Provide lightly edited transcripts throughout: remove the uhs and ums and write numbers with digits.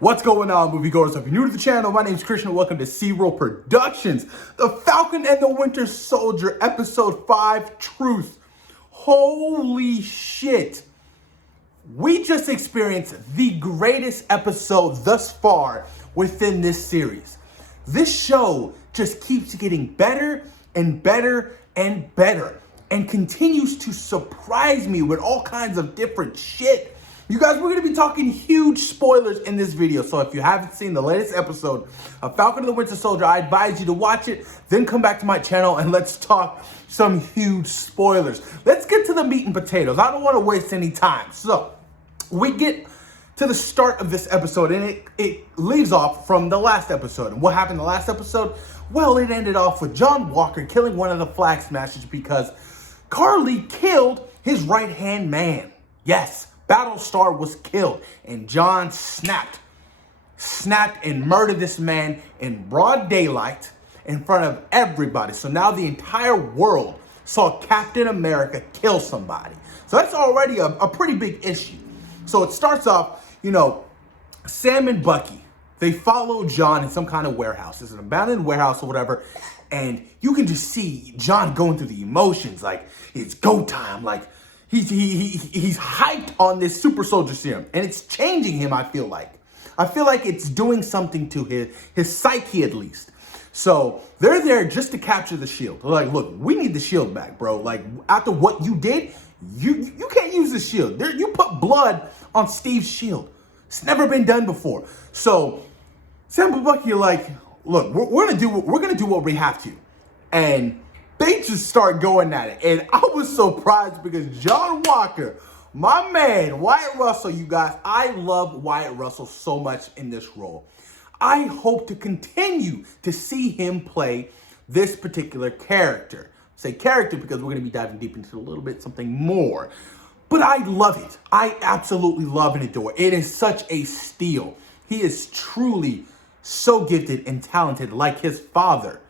What's going on, moviegoers? If you're new to the channel, my name is Christian and welcome to C-Roll Productions. The Falcon and the Winter Soldier, Episode 5, Truth. Holy shit. We just experienced the greatest episode thus far within this series. This show just keeps getting better and better and better and continues to surprise me with all kinds of different shit. You guys, we're going to be talking huge spoilers in this video. So if you haven't seen the latest episode of Falcon and the Winter Soldier, I advise you to watch it, then come back to my channel and let's talk some huge spoilers. Let's get to the meat and potatoes. I don't want to waste any time. So we get to the start of this episode and it leaves off from the last episode. And what happened in the last episode? Well, it ended off with John Walker killing one of the Flag Smashers because Carly killed his right-hand man. Yes. Battlestar was killed and John snapped and murdered this man in broad daylight in front of everybody. So now the entire world saw Captain America kill somebody. So that's already a pretty big issue. So it starts off, Sam and Bucky, they follow John in some kind of warehouse. It's an abandoned warehouse or whatever. And you can just see John going through the emotions like it's go time, like He's hyped on this super soldier serum and it's changing him, I feel like. I feel like it's doing something to his psyche at least. So they're there just to capture the shield. They're like, look, we need the shield back, bro. Like after what you did, you can't use the shield. You put blood on Steve's shield. It's never been done before. So Sam and Bucky are like, look, we're gonna do what we have to. And they just start going at it. And I was surprised because John Walker, my man, Wyatt Russell, you guys, I love Wyatt Russell so much in this role. I hope to continue to see him play this particular character. I say character because we're going to be diving deep into a little bit something more. But I love it. I absolutely love and adore it. It is such a steal. He is truly so gifted and talented like his father,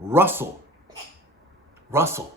Russell.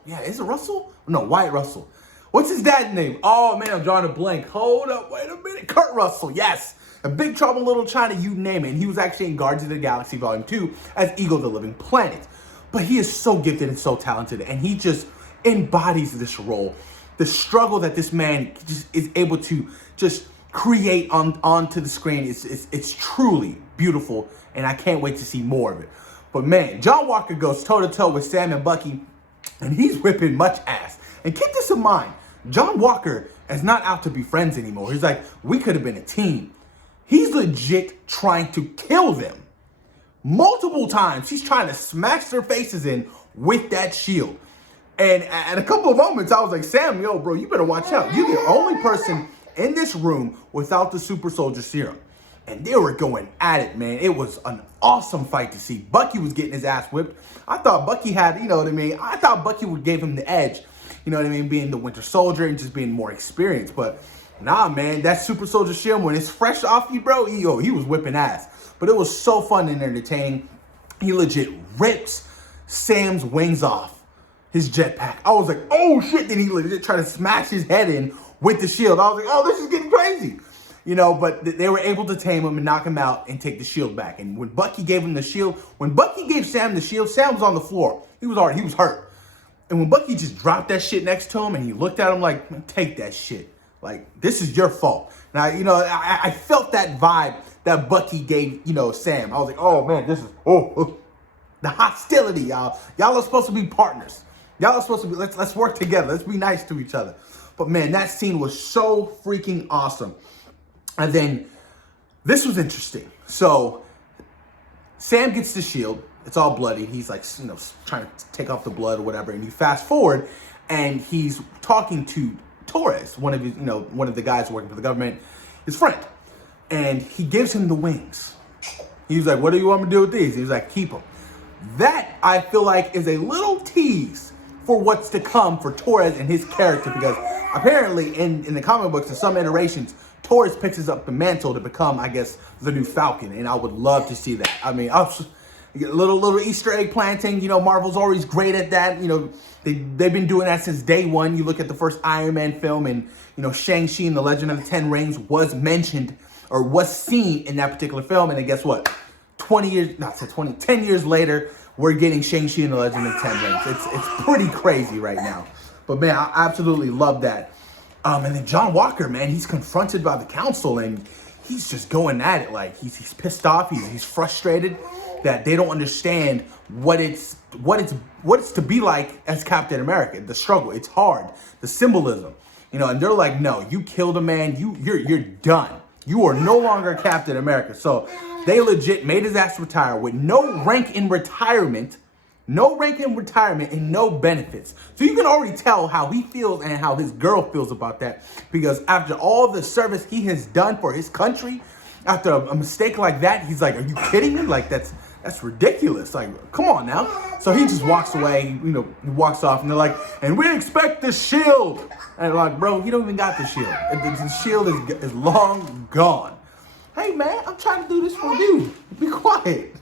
Yeah, is it Russell? No, Wyatt Russell. What's his dad's name? Oh, man, I'm drawing a blank. Hold up, wait a minute. Kurt Russell, yes. A Big Trouble in Little China, you name it. And he was actually in Guardians of the Galaxy Volume 2 as Eagle the Living Planet. But he is so gifted and so talented, and he just embodies this role. The struggle that this man just is able to just create onto the screen, it's truly beautiful, and I can't wait to see more of it. But, man, John Walker goes toe-to-toe with Sam and Bucky, and he's whipping much ass. And keep this in mind, John Walker is not out to be friends anymore. He's like, we could have been a team. He's legit trying to kill them. Multiple times, he's trying to smash their faces in with that shield. And at a couple of moments, I was like, Sam, yo, bro, you better watch out. You're the only person in this room without the super soldier serum. And they were going at it, man. It was an awesome fight to see. Bucky was getting his ass whipped. I thought Bucky had, I thought Bucky would give him the edge, being the Winter Soldier and just being more experienced. But nah, man, that super soldier serum, when it's fresh off you, bro, he was whipping ass. But it was so fun and entertaining. He legit rips Sam's wings off his jetpack. I was like, oh shit. Then he legit tried to smash his head in with the shield. I was like, oh, this is getting crazy. But they were able to tame him and knock him out and take the shield back. And when Bucky gave him the shield, when Bucky gave Sam the shield, Sam was on the floor. He was hurt. And when Bucky just dropped that shit next to him and he looked at him like, man, take that shit. Like, this is your fault. Now, I felt that vibe that Bucky gave, Sam. I was like, oh man, this is, the hostility, y'all. Y'all are supposed to be partners. Y'all are supposed to be, let's work together. Let's be nice to each other. But man, that scene was so freaking awesome. And then this was interesting. So Sam gets the shield. It's all bloody. He's like, trying to take off the blood or whatever. And you fast forward and he's talking to Torres, one of the guys working for the government, his friend. And he gives him the wings. He's like, what do you want me to do with these? He's like, keep them. That, I feel like, is a little tease for what's to come for Torres and his character. Because apparently in the comic books, in some iterations, Torres picks up the mantle to become, I guess, the new Falcon. And I would love to see that. I mean, little Easter egg planting. Marvel's always great at that. They've been doing that since day one. You look at the first Iron Man film and, Shang-Chi and the Legend of the Ten Rings was mentioned or was seen in that particular film. And then guess what? 10 years later, we're getting Shang-Chi and the Legend of Ten Rings. It's pretty crazy right now. But man, I absolutely love that. And then John Walker, man, he's confronted by the council and he's just going at it. Like he's pissed off. He's frustrated that they don't understand what it's to be like as Captain America. The struggle, it's hard. The symbolism, and they're like, no, you killed a man. You're done. You are no longer Captain America. So they legit made his ass retire with no rank in retirement. And no benefits. So you can already tell how he feels and how his girl feels about that. Because after all the service he has done for his country, after a mistake like that, he's like, are you kidding me? Like, that's ridiculous. Like, come on now. So he just walks away, he walks off, and they're like, and we expect the shield. And like, bro, you don't even got the shield. The shield is long gone. Hey, man, I'm trying to do this for you. Be quiet.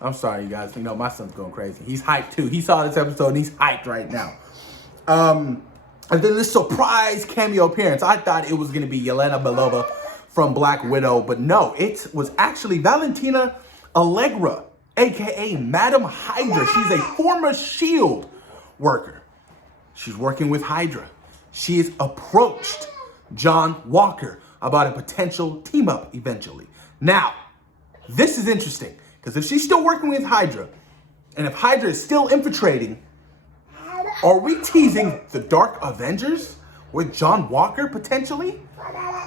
I'm sorry, you guys. My son's going crazy. He's hyped too. He saw this episode and he's hyped right now. And then this surprise cameo appearance. I thought it was going to be Yelena Belova from Black Widow, but no, it was actually Valentina Allegra, aka Madam Hydra. She's a former S.H.I.E.L.D. worker. She's working with Hydra. She has approached John Walker about a potential team up eventually. Now, this is interesting. Because if she's still working with Hydra, and if Hydra is still infiltrating, are we teasing the Dark Avengers with John Walker potentially?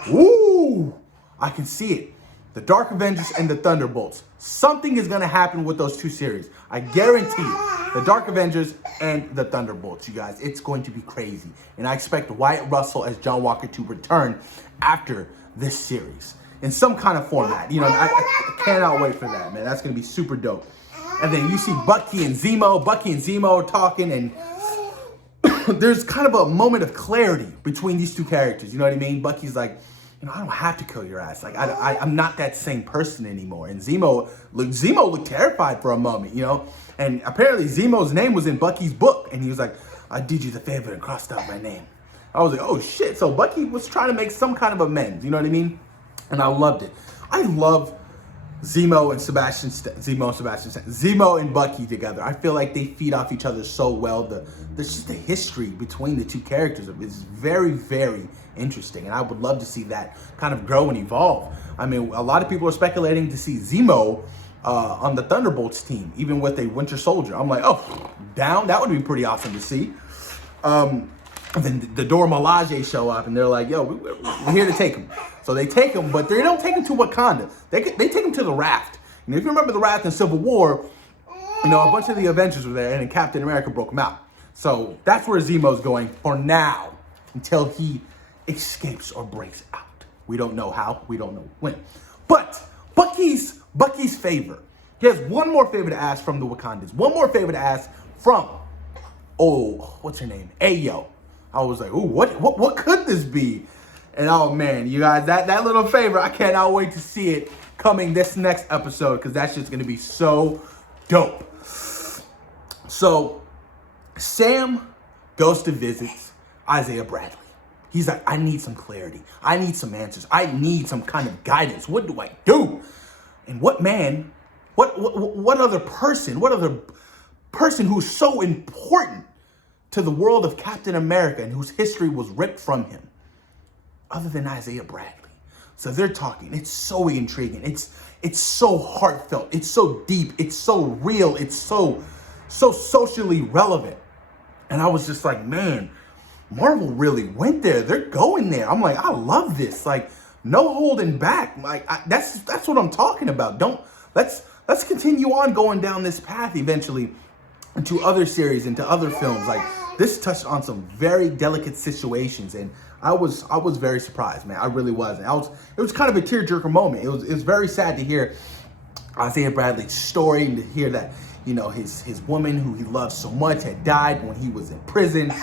Ooh, I can see it. The Dark Avengers and the Thunderbolts. Something is going to happen with those two series. I guarantee you. The Dark Avengers and the Thunderbolts, you guys. It's going to be crazy. And I expect Wyatt Russell as John Walker to return after this series. In some kind of format. I cannot wait for that, man. That's going to be super dope. And then you see Bucky and Zemo. Bucky and Zemo are talking, and there's kind of a moment of clarity between these two characters. You know what I mean? Bucky's like, I don't have to kill your ass. Like, I'm not that same person anymore. And Zemo looked terrified for a moment, And apparently Zemo's name was in Bucky's book. And he was like, I did you the favor and crossed out my name. I was like, oh, shit. So Bucky was trying to make some kind of amends. You know what I mean? And I loved it. I love Zemo and Bucky together. I feel like they feed off each other so well. There's just a history between the two characters. It's very, very interesting. And I would love to see that kind of grow and evolve. I mean, a lot of people are speculating to see Zemo on the Thunderbolts team, even with a Winter Soldier. I'm like, oh, down. That would be pretty awesome to see. And then the Dora Milaje show up, and they're like, yo, we're here to take him. So they take him, but they don't take him to Wakanda. They take him to the Raft. And if you remember the Raft in Civil War, a bunch of the Avengers were there, and then Captain America broke him out. So that's where Zemo's going for now, until he escapes or breaks out. We don't know how. We don't know when. But Bucky's favor. He has one more favor to ask from the Wakandans. One more favor to ask from, what's her name? Ayo. I was like, ooh, what could this be? And oh man, you guys, that little favor, I cannot wait to see it coming this next episode, because that's just going to be so dope. So Sam goes to visit Isaiah Bradley. He's like, I need some clarity. I need some answers. I need some kind of guidance. What do I do? And what other person who's so important to the world of Captain America and whose history was ripped from him, other than Isaiah Bradley? So they're talking. It's so intriguing. It's so heartfelt. It's so deep. It's so real. It's so socially relevant. And I was just like, man, Marvel really went there. They're going there. I'm like, I love this. Like, no holding back. Like, that's what I'm talking about. Let's continue on going down this path eventually into other series, into other films. Like, this touched on some very delicate situations, and I was very surprised, man. I really was. It was kind of a tearjerker moment. It was very sad to hear Isaiah Bradley's story, and to hear that, his woman who he loved so much had died when he was in prison.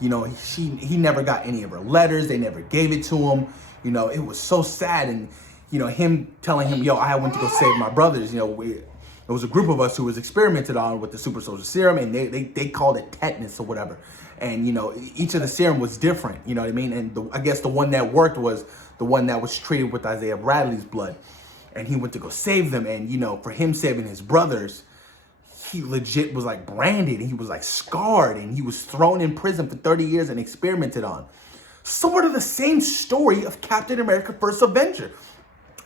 He never got any of her letters. They never gave it to him. It was so sad. And, him telling him, yo, I went to go save my brothers. It was a group of us who was experimented on with the super soldier serum, and they called it tetanus or whatever. And, you know, each of the serum was different, you know what I mean? And I guess the one that worked was the one that was treated with Isaiah Bradley's blood. And he went to go save them. And, you know, for him saving his brothers, he legit was like branded. He was like scarred, and he was thrown in prison for 30 years and experimented on. Sort of the same story of Captain America First Avenger,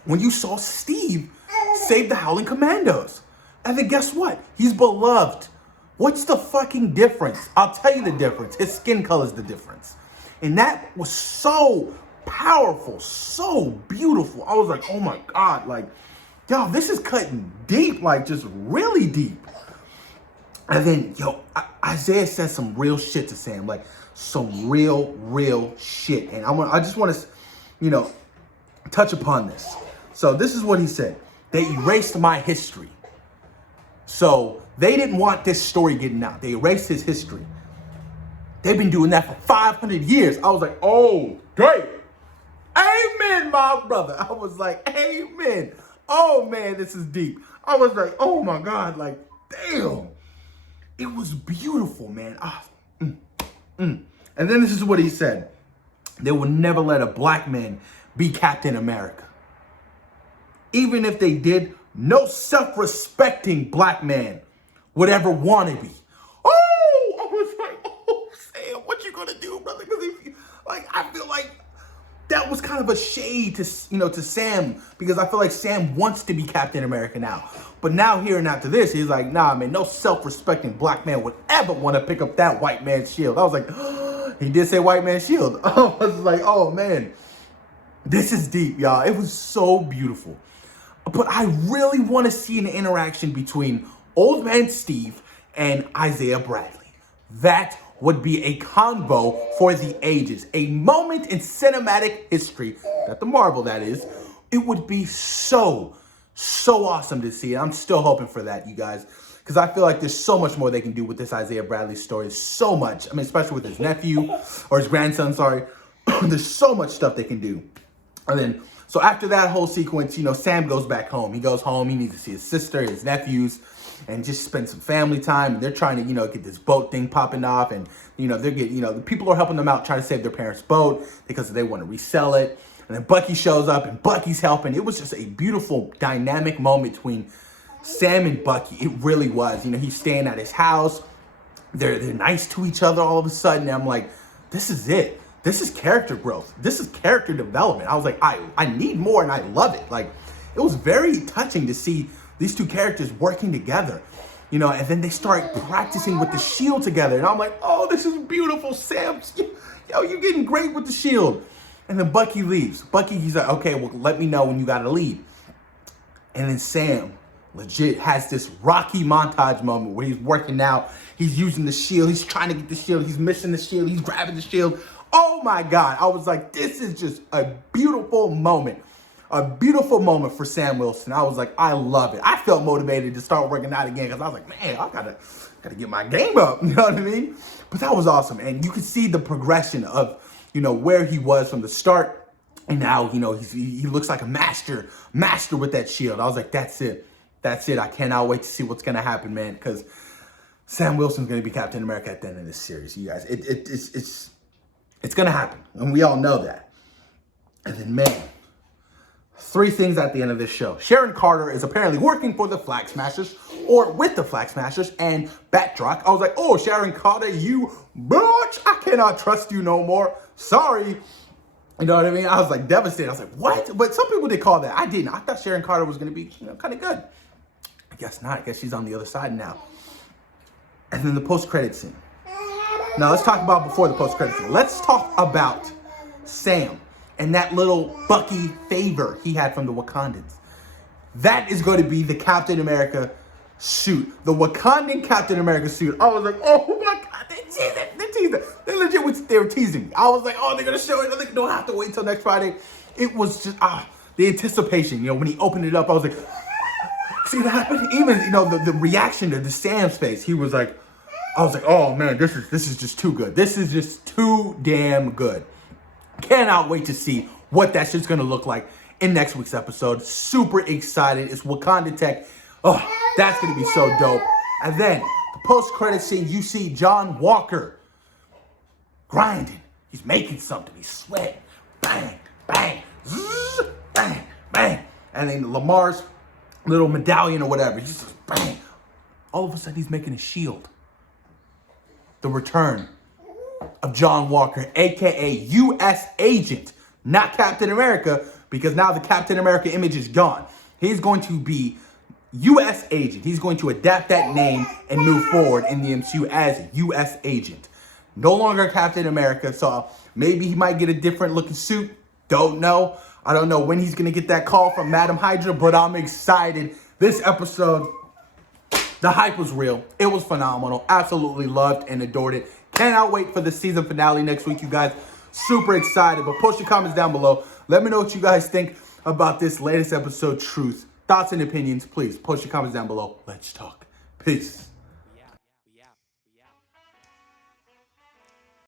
when you saw Steve save the Howling Commandos. And then guess what? He's beloved. What's the fucking difference? I'll tell you the difference. His skin color is the difference. And that was so powerful, so beautiful. I was like, oh my God, like, yo, this is cutting deep, like just really deep. And then, yo, Isaiah said some real shit to Sam, like some real shit. And I just want to, you know, touch upon this. So this is what he said. They erased my history. So they didn't want this story getting out. They erased his history. They've been doing that for 500 years. I was like, oh, great. Amen, my brother. I was like, amen. Oh, man, this is deep. I was like, oh, my God, like, damn. It was beautiful, man. And then this is what he said. They will never let a black man be Captain America. Even if they did, no self-respecting black man would ever want to be. Oh, I was like, oh, Sam, what you gonna do, brother? Because like, I feel like that was kind of a shade to, you know, to Sam, because I feel like Sam wants to be Captain America now. But now hearing after this, he's like, nah, man, no self-respecting black man would ever want to pick up that white man's shield. I was like, oh, he did say white man's shield. I was like, oh, man, this is deep, y'all. It was so beautiful. But I really want to see an interaction between Old Man Steve and Isaiah Bradley. That would be a convo for the ages. A moment in cinematic history, that the Marvel, that is. It would be so awesome to see. I'm still hoping for that, you guys, because I feel like there's so much more they can do with this Isaiah Bradley story. So much. I mean, especially with his nephew, or his grandson, sorry. There's so much stuff they can do. And then, so after that whole sequence, you know, Sam goes back home. He goes home. He needs to see his sister, his nephews, and just spend some family time. And they're trying to, you know, get this boat thing popping off. And, you know, they're getting, you know, the people are helping them out, trying to save their parents' boat because they want to resell it. And then Bucky shows up, and Bucky's helping. It was just a beautiful, dynamic moment between Sam and Bucky. It really was. You know, he's staying at his house. They're nice to each other all of a sudden. And I'm like, this is it. This is character growth. This is character development. I was like, I need more, and I love it. Like, it was very touching to see these two characters working together, you know, and then they start practicing with the shield together. And I'm like, oh, this is beautiful, Sam. Yo, you're getting great with the shield. And then Bucky leaves. Bucky, he's like, okay, well, let me know when you got to leave. And then Sam legit has this Rocky montage moment where he's working out. He's using the shield. He's trying to get the shield. He's missing the shield. He's grabbing the shield. Oh, my God. I was like, this is just a beautiful moment. A beautiful moment for Sam Wilson. I was like, I love it. I felt motivated to start working out again because I was like, man, I gotta get my game up. You know what I mean? But that was awesome. And you could see the progression of, you know, where he was from the start. And now, you know, he looks like a master with that shield. I was like, that's it. That's it. I cannot wait to see what's going to happen, man, because Sam Wilson's going to be Captain America at the end of this series, you guys. It's going to happen. And we all know that. And then, man, 3 things at the end of this show. Sharon Carter is apparently working for the Flag Smashers, or with the Flag Smashers, and Batroc. I was like, oh, Sharon Carter, you bitch, I cannot trust you no more. Sorry. You know what I mean? I was like devastated. I was like, what? But some people did call that. I didn't. I thought Sharon Carter was going to be, you know, kind of good. I guess not. I guess she's on the other side now. And then the post-credit scene. Now, let's talk about before the post-credit scene. Let's talk about Sam and that little Bucky favor he had from the Wakandans. That is going to be the Captain America suit. The Wakandan Captain America suit. I was like, oh my God, they teased it. They teased it. They were teasing me. I was like, oh, they're going to show it. They don't have to wait until next Friday. It was just, the anticipation. You know, when he opened it up, I was like, see what happened? Even, you know, the reaction to the Sam's face, he was like, I was like, oh man, this is just too good. This is just too damn good. Cannot wait to see what that shit's gonna look like in next week's episode. Super excited. It's Wakanda Tech. Oh, that's gonna be so dope. And then the post-credit scene, you see John Walker grinding. He's making something. He's sweating. Bang, bang, zzz, bang, bang. And then Lamar's little medallion or whatever, he's just bang. All of a sudden, he's making a shield. The return of John Walker, a.k.a. U.S. Agent, not Captain America, because now the Captain America image is gone. He's going to be U.S. Agent. He's going to adapt that name and move forward in the MCU as U.S. Agent. No longer Captain America, so maybe he might get a different looking suit. Don't know. I don't know when he's going to get that call from Madam Hydra, but I'm excited. This episode, the hype was real. It was phenomenal. Absolutely loved and adored it. Cannot wait for the season finale next week, you guys. Super excited. But post your comments down below. Let me know what you guys think about this latest episode, Truth. Thoughts and opinions, please post your comments down below. Let's talk. Peace.